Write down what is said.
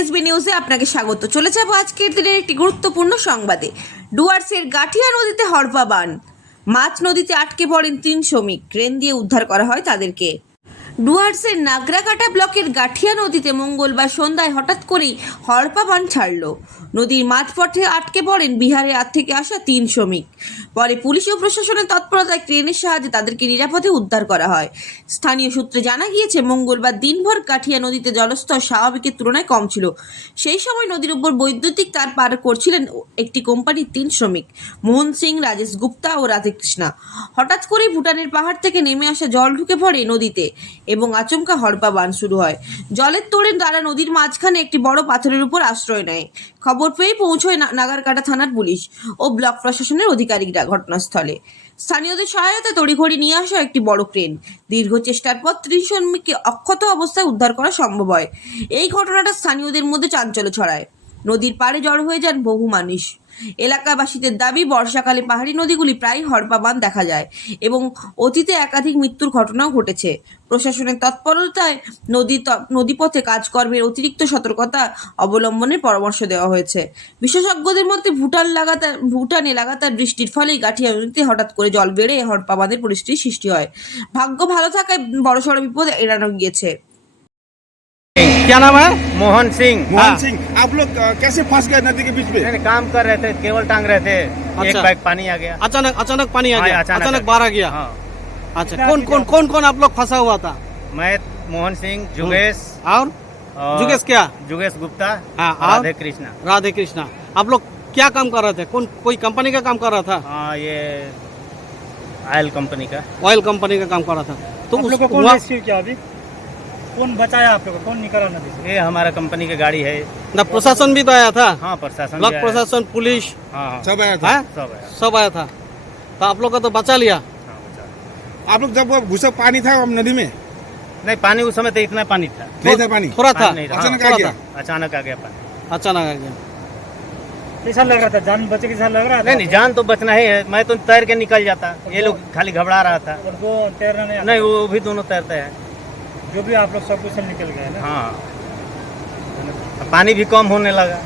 SB নিউজে আপনাকে স্বাগত। চলে যাব আজকের দিনের একটি গুরুত্বপূর্ণ সংবাদে। ডুয়ার্সের গাঠিয়া নদীতে হরপা বান। মাছ নদীতে আটকে পড়েন তিন শ্রমিক। ক্রেন দিয়ে উদ্ধার করা হয় তাদেরকে। ডুয়ার্সের নাগরাকাটা ব্লকের গাঠিয়া নদীতে মঙ্গলবার সন্ধ্যায় হঠাৎ করেই হরপা বান ছাড়ল। নদীর মাঝপথে আটকে পড়েন বিহারের হাত থেকে আসা তিন শ্রমিক। পরে পুলিশ ও প্রশাসনের তৎপরতায় ক্রেনের সাহায্যে তাদেরকে নিরাপদে উদ্ধার করা হয়। স্থানীয় সূত্রে জানা গিয়েছে, মঙ্গলবার দিনভর কাঠিয়া নদীতে জলস্তর স্বাভাবিকের তুলনায় কম ছিল। সেই সময় নদীর উপর বৈদ্যুতিক তার পার করছিলেন একটি কোম্পানির তিন শ্রমিক, মোহন সিং, রাজেশ গুপ্তা ও রাধেকৃষ্ণা। হঠাৎ করেই ভুটানের পাহাড় থেকে নেমে আসা জল ঢুকে পড়ে নদীতে। এবং আচমকা হরপা বান শুরু হয়। জলের তোড়ে তারা নদীর মাঝখানে একটি বড় পাথরের উপর আশ্রয় নেয়। খবর পেয়ে পৌঁছয় নাগারকাটা থানার পুলিশ ও ব্লক প্রশাসনের আধিকারিকরা ঘটনাস্থলে। স্থানীয়দের সহায়তা তড়িঘড়ি নিয়ে আসা একটি বড় ক্রেন। দীর্ঘ চেষ্টার পর ত্রিশ শ্রমিককে অক্ষত অবস্থায় উদ্ধার করা সম্ভব হয়। এই ঘটনাটা স্থানীয়দের মধ্যে চাঞ্চল্য ছড়ায়। নদীর পাড়ে জড়ো হয়ে যান বহু মানুষ। এলাকাবাসীদের দাবি, বর্ষাকালে পাহাড়ি নদীগুলি প্রায় হরপাবান দেখা যায় এবং অতীতে একাধিক মৃত্যুর ঘটনাও ঘটেছে। প্রশাসনের তৎপরতায় নদী নদীপথে কাজকর্মের অতিরিক্ত সতর্কতা অবলম্বনের পরামর্শ দেওয়া হয়েছে। বিশেষজ্ঞদের মধ্যে ভুটান লাগাতার ভুটানে লাগাতার বৃষ্টির ফলেই গাঠিয়া নদীতে হঠাৎ করে জল বেড়ে হরপাবাদের পরিস্থিতির সৃষ্টি হয়। ভাগ্য ভালো থাকায় বড়সড় বিপদ এড়ানো গিয়েছে। क्या नाम है? मोहन सिंह। हाँ। मोहन सिंह आप लोग कैसे फंस गए नदी के बीच में? नहीं, काम कर रहे थे केवल टांग रहे थे। एक अच्छा। बैग पानी आ गया। अचानक अचानक पानी आ हाँ, गया? अचानक अचानक बाढ़ आ गया? हाँ। अच्छा कौन कौन कौन कौन आप लोग फंसा हुआ था? मैं मोहन सिंह जुगेश। और? और जुगेश क्या? जुगेश गुप्ता हाँ, राधे कृष्णा। राधे कृष्णा। आप लोग क्या काम कर रहे थे? कौन कोई कंपनी का काम कर रहा था? हाँ ये ऑयल कंपनी का। ऑयल कंपनी का काम कर रहा था। तो आप उस लोग को कौन रेस्क्यू किया अभी? कौन बचाया आप लोग को? कौन निकाला नदी से? ये हमारा कंपनी की गाड़ी है। ना प्रशासन भी तो आया था? हाँ प्रशासन ब्लॉक प्रशासन पुलिस। हाँ हाँ। सब आया था? सब आया। सब आया था। तो आप लोग का तो बचा लिया। हाँ, आप लोग जब घुसा पानी था हम नदी में? नहीं पानी उस समय तो इतना पानी था। नहीं था पानी? थोड़ा था। अचानक आ गया? अचानक आ गया पानी। अचानक आ गया। कैसा लग रहा था? जान बचे के साथ लग रहा था? नहीं नहीं जान तो बचना ही है। मैं तो तैर के निकल जाता। ये लोग खाली घबरा रहा था। उनको तैरना नहीं नहीं वो भी दोनों तैरते हैं। जो भी आप लोग सब कुछ निकल गए हाँ। पानी भी कम होने लगा।